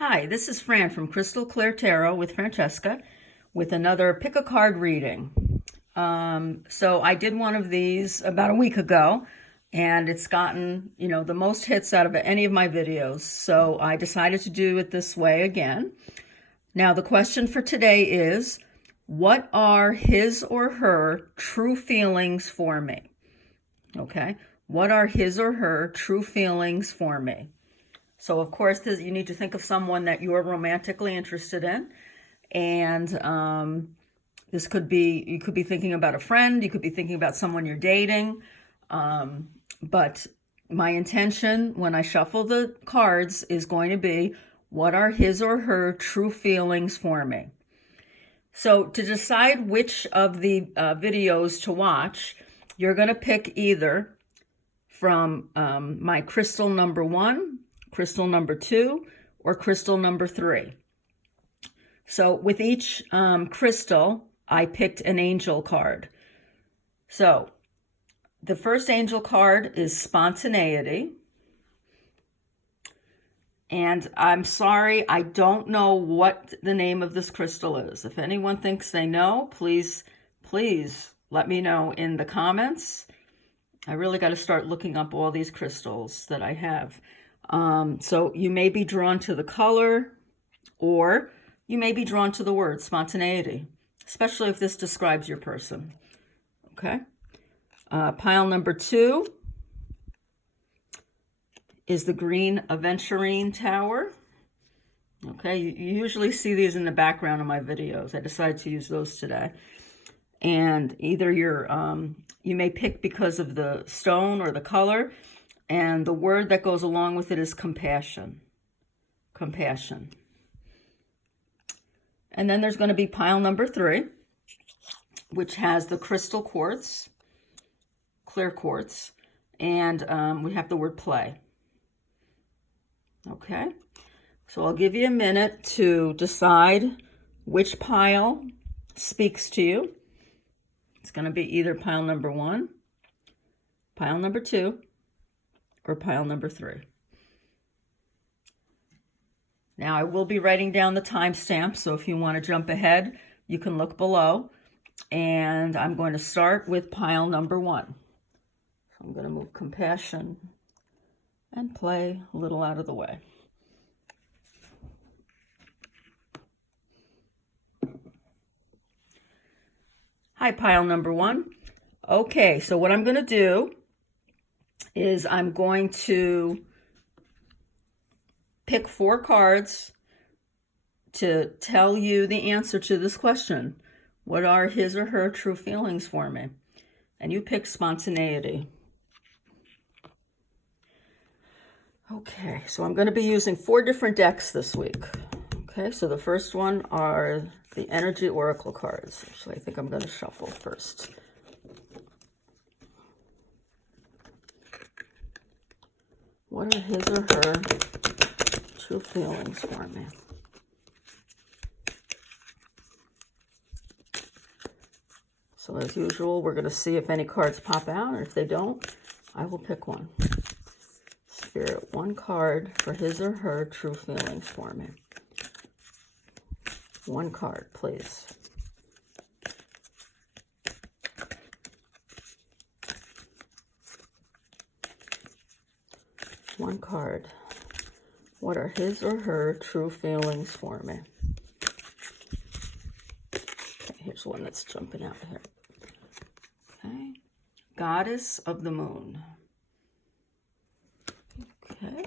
Hi, this is Fran from Crystal Clear Tarot with Francesca with another pick a card reading. So I did one of these about a week ago and it's gotten, the most hits out of any of my videos. So I decided to do it this way again. Now the question for today is, what are his or her true feelings for me? Okay, what are his or her true feelings for me? So, of course, you need to think of someone that you're romantically interested in. And you could be thinking about a friend. You could be thinking about someone you're dating. But my intention when I shuffle the cards is going to be, what are his or her true feelings for me? So to decide which of the videos to watch, you're going to pick either from my crystal number 1, crystal number 2, or crystal number 3. So with each crystal, I picked an angel card. So the first angel card is spontaneity. And I'm sorry, I don't know what the name of this crystal is. If anyone thinks they know, please let me know in the comments. I really got to start looking up all these crystals that I have. So you may be drawn to the color, or you may be drawn to the word spontaneity, especially if this describes your person. Okay. Pile number 2 is the green aventurine tower. Okay, you usually see these in the background of my videos. I decided to use those today. And either you may pick because of the stone or the color, and the word that goes along with it is compassion. Compassion. And then there's going to be pile number 3, which has the crystal quartz, clear quartz, and we have the word play. Okay, so I'll give you a minute to decide which pile speaks to you. It's going to be either pile number 1, pile number 2, or pile number 3. Now I will be writing down the timestamp, so if you want to jump ahead, you can look below. And I'm going to start with pile number 1. So I'm going to move compassion and play a little out of the way. Hi, pile number 1. Okay, so what I'm going to do is I'm going to pick 4 cards to tell you the answer to this question. What are his or her true feelings for me? And you pick spontaneity. Okay, so I'm going to be using 4 different decks this week. Okay, so the first one are the Energy Oracle cards. Actually, I think I'm going to shuffle first. What are his or her true feelings for me? So as usual, we're going to see if any cards pop out, or if they don't, I will pick one. Spirit, one card for his or her true feelings for me. One card, please. One card. What are his or her true feelings for me? Okay, here's one that's jumping out here. Okay. Goddess of the Moon. Okay.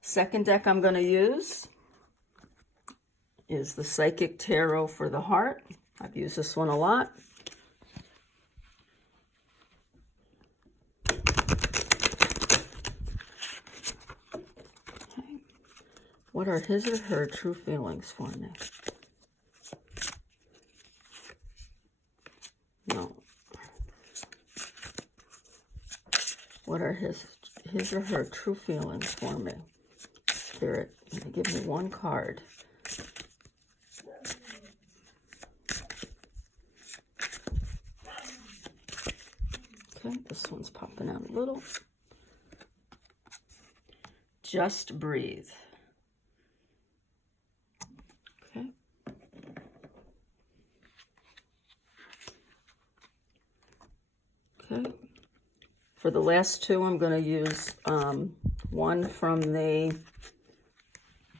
Second deck I'm going to use is the Psychic Tarot for the Heart. I've used this one a lot. Okay. What are his or her true feelings for me? No. What are his or her true feelings for me? Spirit, give me one card. Okay, this one's popping out a little. Just breathe. Okay. Okay. For the last two, I'm going to use one from the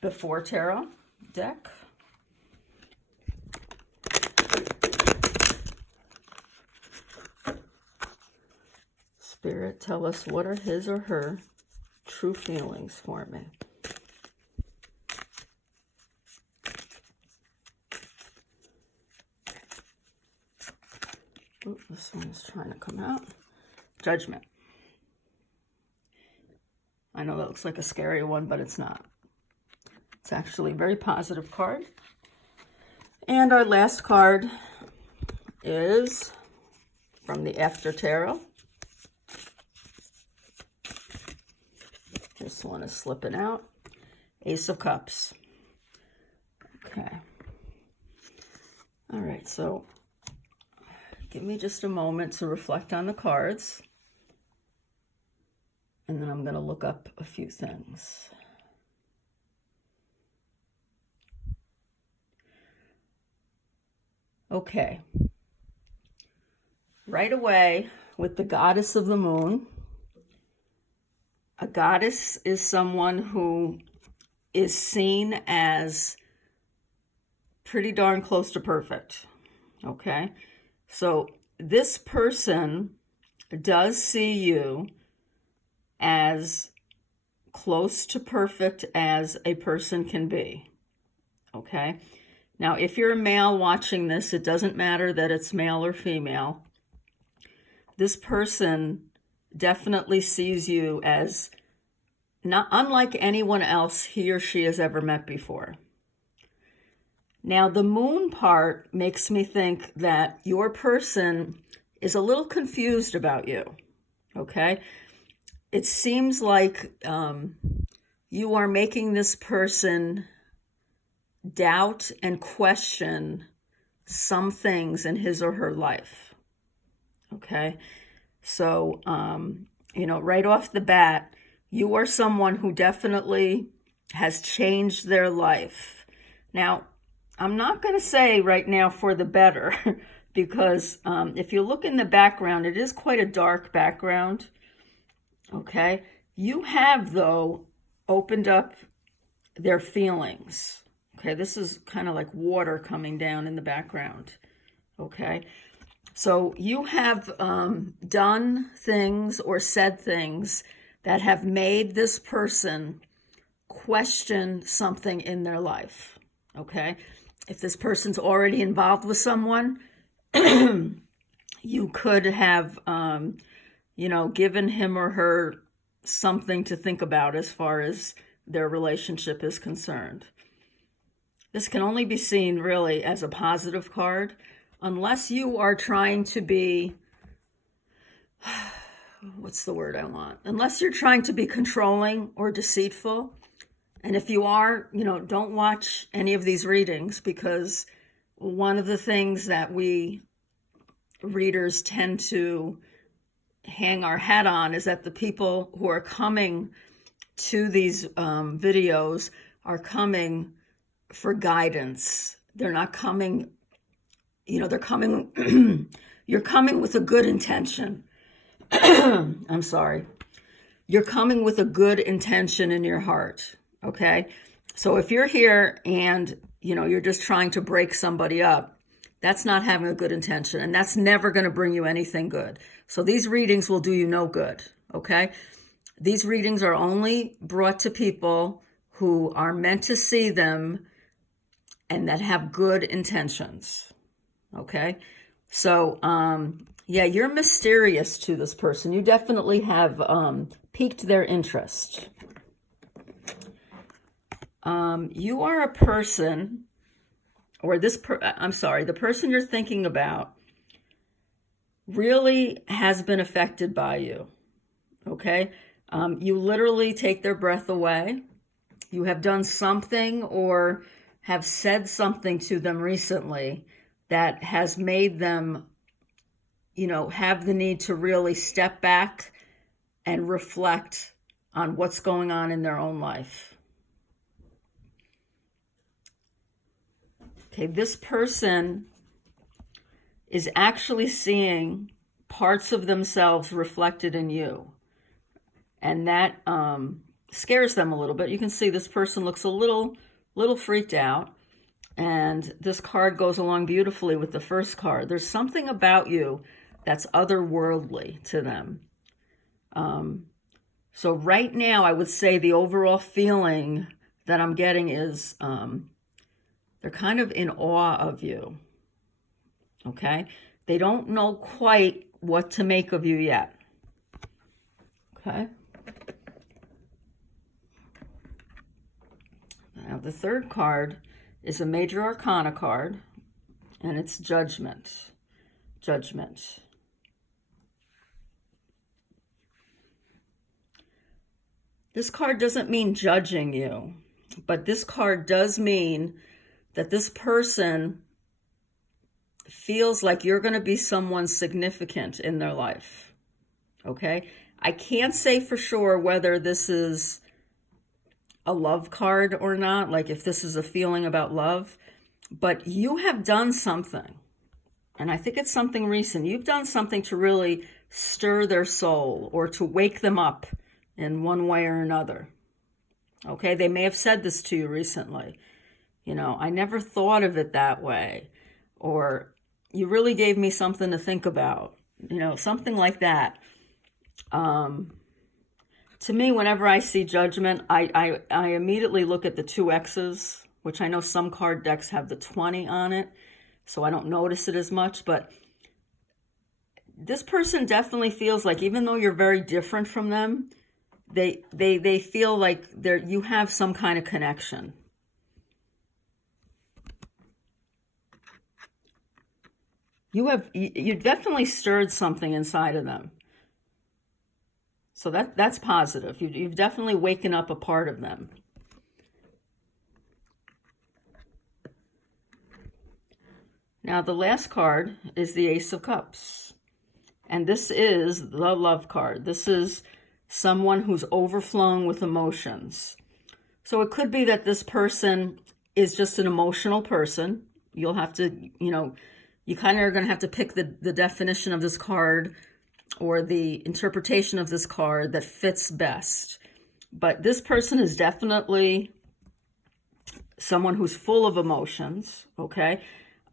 Before Tarot deck. Spirit, tell us, what are his or her true feelings for me? Oh, this one's trying to come out. Judgment. I know that looks like a scary one, but it's not. It's actually a very positive card. And our last card is from the After Tarot. This one is slipping out. Ace of Cups. Okay. All right, so give me just a moment to reflect on the cards. And then I'm going to look up a few things. Okay. Right away, with the Goddess of the Moon, a goddess is someone who is seen as pretty darn close to perfect. Okay? So this person does see you as close to perfect as a person can be. Okay? Now, if you're a male watching this, it doesn't matter that it's male or female. This person definitely sees you as not unlike anyone else he or she has ever met before. Now, the moon part makes me think that your person is a little confused about you, okay? It seems like you are making this person doubt and question some things in his or her life, okay? So, right off the bat, you are someone who definitely has changed their life. Now, I'm not going to say right now for the better, because if you look in the background, it is quite a dark background, okay? You have, though, opened up their feelings. Okay, this is kind of like water coming down in the background, okay? So you have done things or said things that have made this person question something in their life, okay? If this person's already involved with someone, you could have, given him or her something to think about as far as their relationship is concerned. This can only be seen really as a positive card, unless you are trying to be, what's the word I want? Unless you're trying to be controlling or deceitful. And if you are, don't watch any of these readings, because one of the things that we readers tend to hang our hat on is that the people who are coming to these videos are coming for guidance. They're not coming, they're coming, you're coming with a good intention. I'm sorry. You're coming with a good intention in your heart, okay? So if you're here and, you're just trying to break somebody up, that's not having a good intention, and that's never going to bring you anything good. So these readings will do you no good, okay? These readings are only brought to people who are meant to see them and that have good intentions, okay? So, you're mysterious to this person. You definitely have piqued their interest. You are a person, or the person you're thinking about really has been affected by you, okay? You literally take their breath away. You have done something or have said something to them recently that has made them, have the need to really step back and reflect on what's going on in their own life. Okay, this person is actually seeing parts of themselves reflected in you. And that scares them a little bit. You can see this person looks a little freaked out. And this card goes along beautifully with the first card. There's something about you that's otherworldly to them. So right now, I would say the overall feeling that I'm getting is they're kind of in awe of you. Okay? They don't know quite what to make of you yet. Okay? Now, the third card is a major arcana card, and it's Judgment. Judgment. This card doesn't mean judging you, but this card does mean that this person feels like you're going to be someone significant in their life. Okay? I can't say for sure whether this is a love card or not, like if this is a feeling about love, but you have done something, and I think it's something recent. You've done something to really stir their soul or to wake them up in one way or another. Okay, they may have said this to you recently. You know, I never thought of it that way, or you really gave me something to think about, you know, something like that. To me, whenever I see Judgment, I immediately look at the 2 X's, which I know some card decks have the 20 on it, so I don't notice it as much. But this person definitely feels like, even though you're very different from them, they feel like you have some kind of connection. You definitely stirred something inside of them. So that's positive. You've definitely waken up a part of them. Now, the last card is the Ace of Cups. And this is the love card. This is someone who's overflowing with emotions. So it could be that this person is just an emotional person. You'll have to, you kind of are going to have to pick the definition of this card or the interpretation of this card that fits best. But this person is definitely someone who's full of emotions, okay?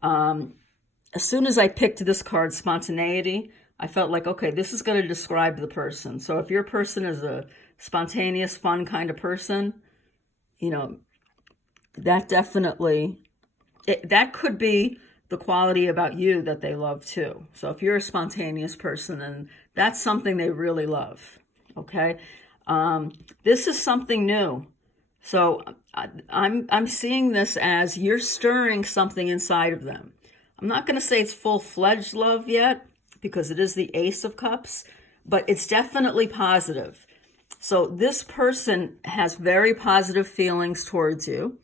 As soon as I picked this card, spontaneity, I felt like, okay, this is going to describe the person. So if your person is a spontaneous, fun kind of person, that definitely, that could be the quality about you that they love too. So if you're a spontaneous person, then that's something they really love, okay? This is something new. So I'm seeing this as you're stirring something inside of them. I'm not going to say it's full-fledged love yet, because it is the Ace of Cups, but it's definitely positive. So this person has very positive feelings towards you.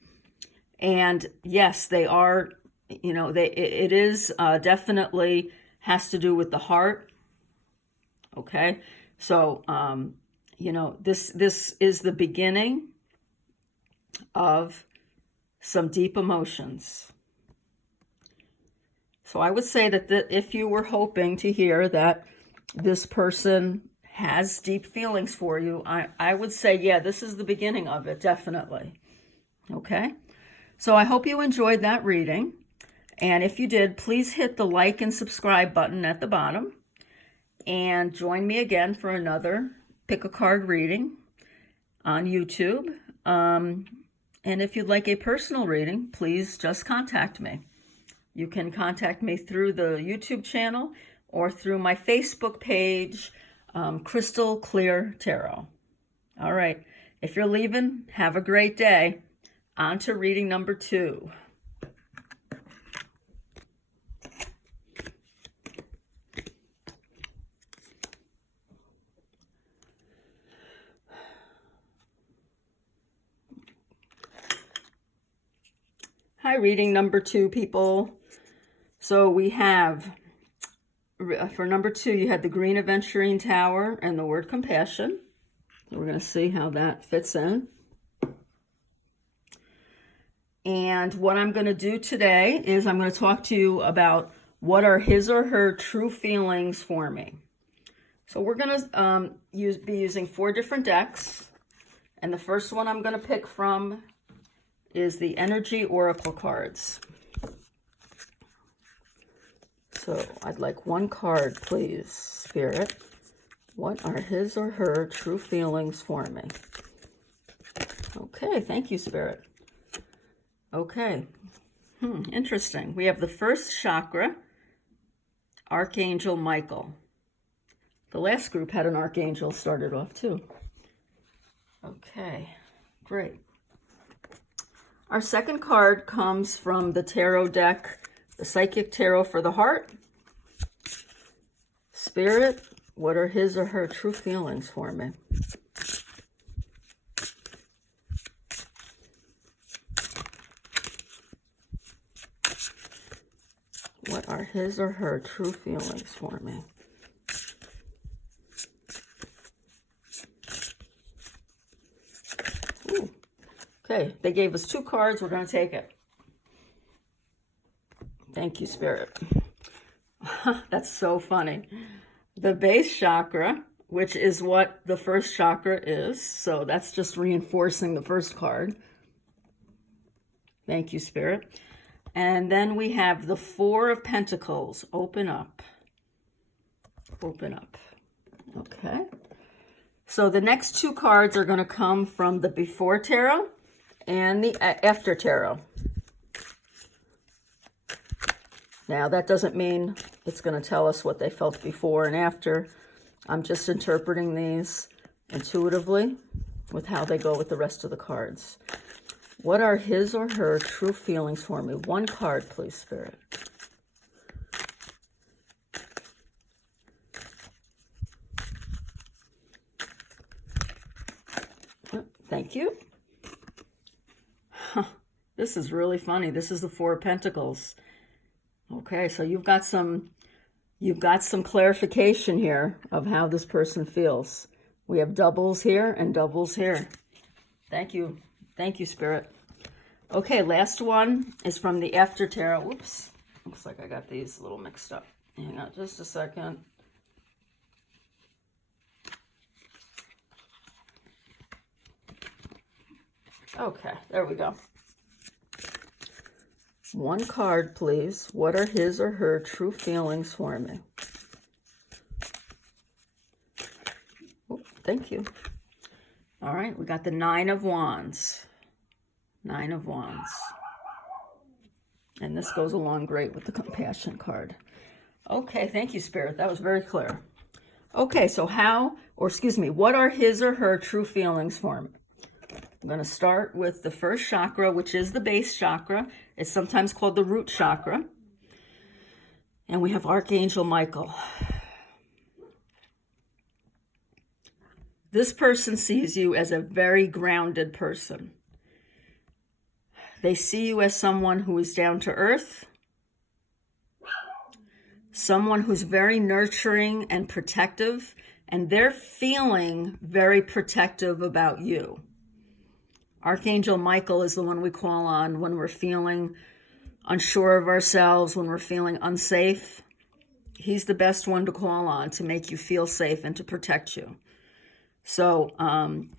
And yes, they are, it is definitely has to do with the heart. Okay. So, this is the beginning of some deep emotions. So I would say that if you were hoping to hear that this person has deep feelings for you, I would say, yeah, this is the beginning of it, definitely. Okay? So I hope you enjoyed that reading. And if you did, please hit the like and subscribe button at the bottom. And join me again for another Pick a Card reading on YouTube. And if you'd like a personal reading, please just contact me. You can contact me through the YouTube channel or through my Facebook page, Crystal Clear Tarot. All right. If you're leaving, have a great day. On to reading number 2. Hi, reading number 2, people. So we have, for number 2, you had the Green Aventurine Tower and the word compassion. So we're going to see how that fits in. And what I'm going to do today is I'm going to talk to you about what are his or her true feelings for me. So we're going to be using 4 different decks. And the first one I'm going to pick from is the Energy Oracle cards. So I'd like 1 card, please, Spirit. What are his or her true feelings for me? Okay, thank you, Spirit. Okay, interesting. We have the first chakra, Archangel Michael. The last group had an archangel started off too. Okay, great. Our second card comes from the tarot deck, the Psychic Tarot for the Heart. Spirit, what are his or her true feelings for me? What are his or her true feelings for me? Ooh. Okay, they gave us 2 cards. We're going to take it. Thank you, Spirit. That's so funny. The base chakra, which is what the first chakra is. So that's just reinforcing the first card. Thank you, Spirit. And then we have the 4 of Pentacles. Open up. Open up. Okay. So the next 2 cards are going to come from the Before Tarot and the After Tarot. Now, that doesn't mean it's going to tell us what they felt before and after. I'm just interpreting these intuitively with how they go with the rest of the cards. What are his or her true feelings for me? 1 card, please, Spirit. Thank you. This is really funny. This is the 4 of Pentacles. Okay, so you've got some clarification here of how this person feels. We have doubles here and doubles here. Thank you. Thank you, Spirit. Okay, last one is from the After Tarot. Oops. Looks like I got these a little mixed up. Hang on just a second. Okay, there we go. 1 card, please. What are his or her true feelings for me? Oh, thank you. All right, we got the 9 of Wands. 9 of Wands. And this goes along great with the Compassion card. Okay, thank you, Spirit. That was very clear. Okay, so what are his or her true feelings for me? I'm going to start with the first chakra, which is the base chakra. It's sometimes called the root chakra. And we have Archangel Michael. This person sees you as a very grounded person. They see you as someone who is down to earth, someone who's very nurturing and protective, and they're feeling very protective about you. Archangel Michael is the one we call on when we're feeling unsure of ourselves, when we're feeling unsafe. He's the best one to call on to make you feel safe and to protect you. So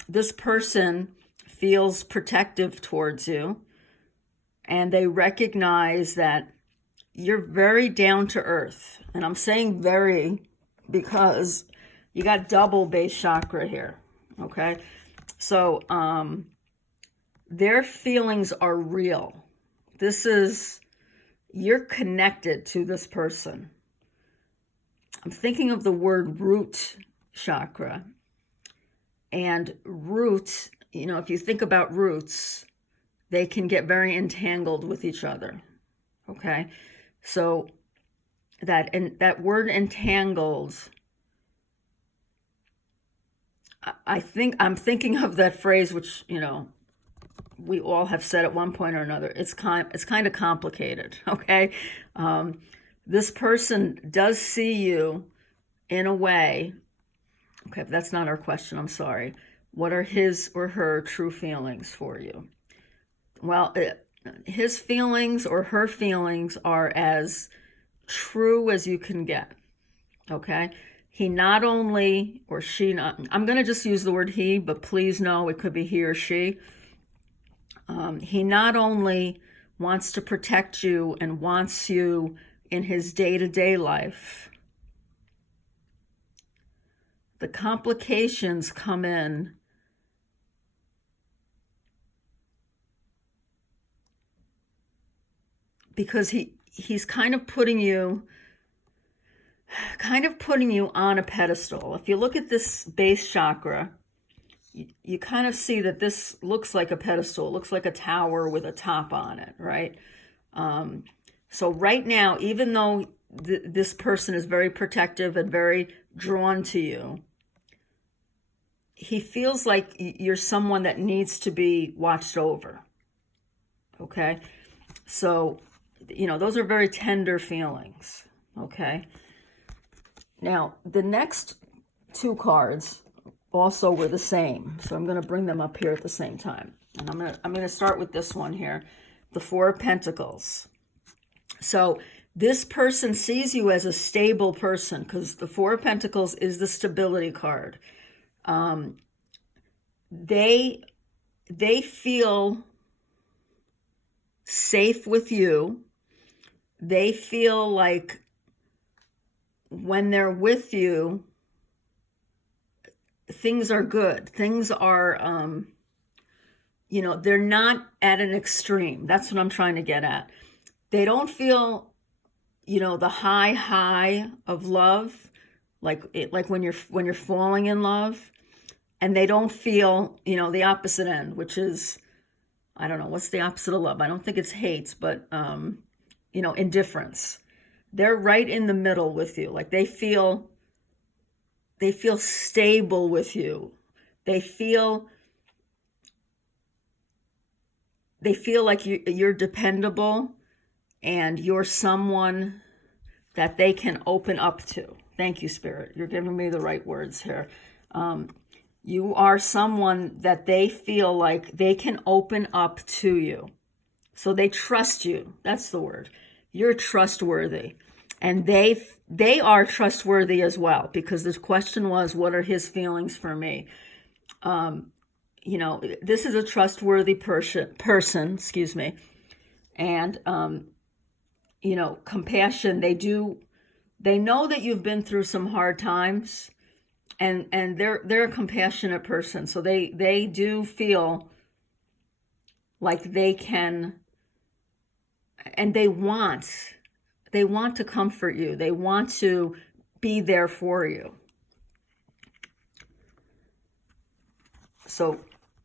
this person feels protective towards you, and they recognize that you're very down to earth. And I'm saying very because you got double base chakra here, okay? So their feelings are real. You're connected to this person. I'm thinking of the word root chakra. And roots, if you think about roots, they can get very entangled with each other, okay? So that word entangled, I'm thinking of that phrase, which, we all have said at one point or another. It's kind of complicated, okay? This person does see you in a way. Okay, but that's not our question. I'm sorry. What are his or her true feelings for you? Well, his feelings or her feelings are as true as you can get, okay? He not only, or she not, I'm going to just use the word he, but please know it could be he or she. He not only wants to protect you and wants you in his day-to-day life. The complications come in because he's kind of putting you on a pedestal. If you look at this base chakra, you kind of see that this looks like a pedestal. It looks like a tower with a top on it, right? So right now, even though this person is very protective and very drawn to you, he feels like you're someone that needs to be watched over, okay? So, those are very tender feelings, okay? Now, the next two cards also were the same. So I'm going to bring them up here at the same time. And I'm going to start with this one here, the Four of Pentacles. So this person sees you as a stable person because the Four of Pentacles is the stability card. They feel safe with you. They feel like when they're with you, things are good. Things are, they're not at an extreme. That's what I'm trying to get at. They don't feel, the high of love, like when you're falling in love, and they don't feel, the opposite end, which is, I don't know, what's the opposite of love? I don't think it's hate, but, indifference. They're right in the middle with you. Like they feel stable with you. They feel like you're dependable and you're someone that they can open up to. Thank you, Spirit. You're giving me the right words here. You are someone that they feel like they can open up to you. So they trust you. That's the word. You're trustworthy. And they are trustworthy as well, because this question was, what are his feelings for me? This is a trustworthy person, excuse me. And, compassion, they know that you've been through some hard times, and they're a compassionate person. So they do feel like they can, and they want to comfort you. They want to be there for you. So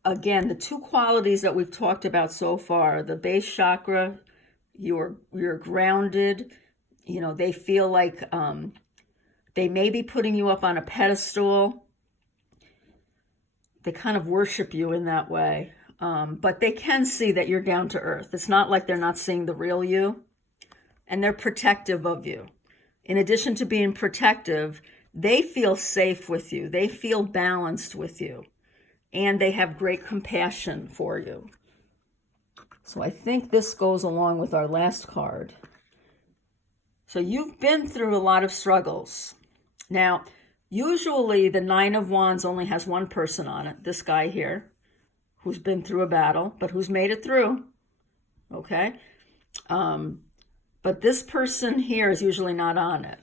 again, the two qualities that we've talked about so far, the base chakra, you're grounded. They feel like they may be putting you up on a pedestal. They kind of worship you in that way. But they can see that you're down to earth. It's not like they're not seeing the real you. And they're protective of you. In addition to being protective, they feel safe with you. They feel balanced with you. And they have great compassion for you. So I think this goes along with our last card. So you've been through a lot of struggles. Now, usually the Nine of Wands only has one person on it, this guy here, who's been through a battle, but who's made it through. Okay? But this person here is usually not on it.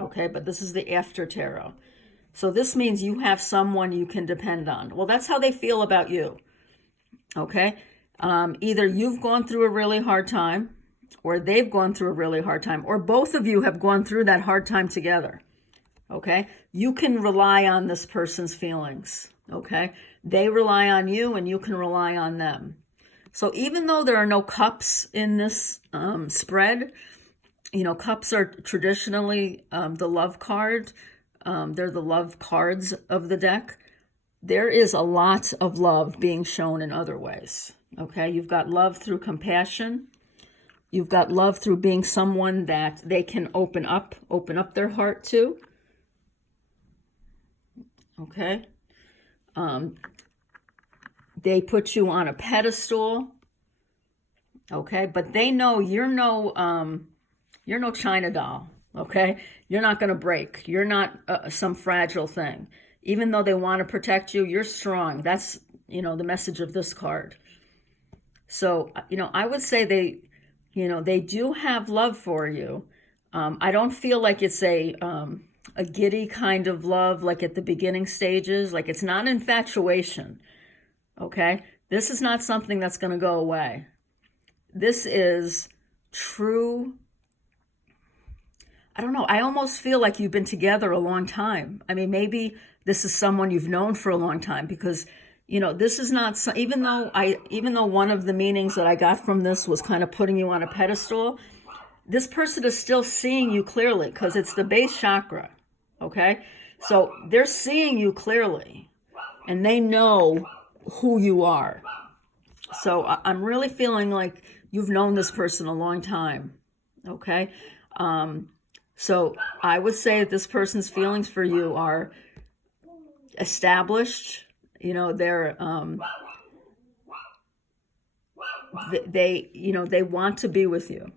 Okay, but this is the after tarot. So this means you have someone you can depend on. Well, that's how they feel about you. Okay? Either you've gone through a really hard time, or they've gone through a really hard time, or both of you have gone through that hard time together. Okay? You can rely on this person's feelings. Okay? They rely on you, and you can rely on them. So even though there are no cups in this spread, cups are traditionally the love card. They're the love cards of the deck. There is a lot of love being shown in other ways. Okay, you've got love through compassion. You've got love through being someone that they can open up their heart to. Okay. They put you on a pedestal, okay? But they know you're no China doll, okay? You're not going to break. You're not some fragile thing. Even though they want to protect you, you're strong. That's, the message of this card. So, I would say they do have love for you. I don't feel like it's a giddy kind of love, like at the beginning stages. Like, it's not infatuation, okay? This is not something that's going to go away. This is true. I don't know. I almost feel like you've been together a long time. I mean, maybe this is someone you've known for a long time, because, this is not, even though one of the meanings that I got from this was kind of putting you on a pedestal, this person is still seeing you clearly, because it's the base chakra, okay? So they're seeing you clearly, and they know who you are. So I'm really feeling like you've known this person a long time, okay? So I would say that this person's feelings for you are established. They're they want to be with you.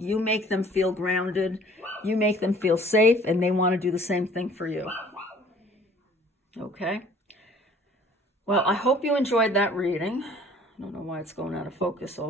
You make them feel grounded. You make them feel safe, and they want to do the same thing for you. Okay? Well, I hope you enjoyed that reading. I don't know why it's going out of focus all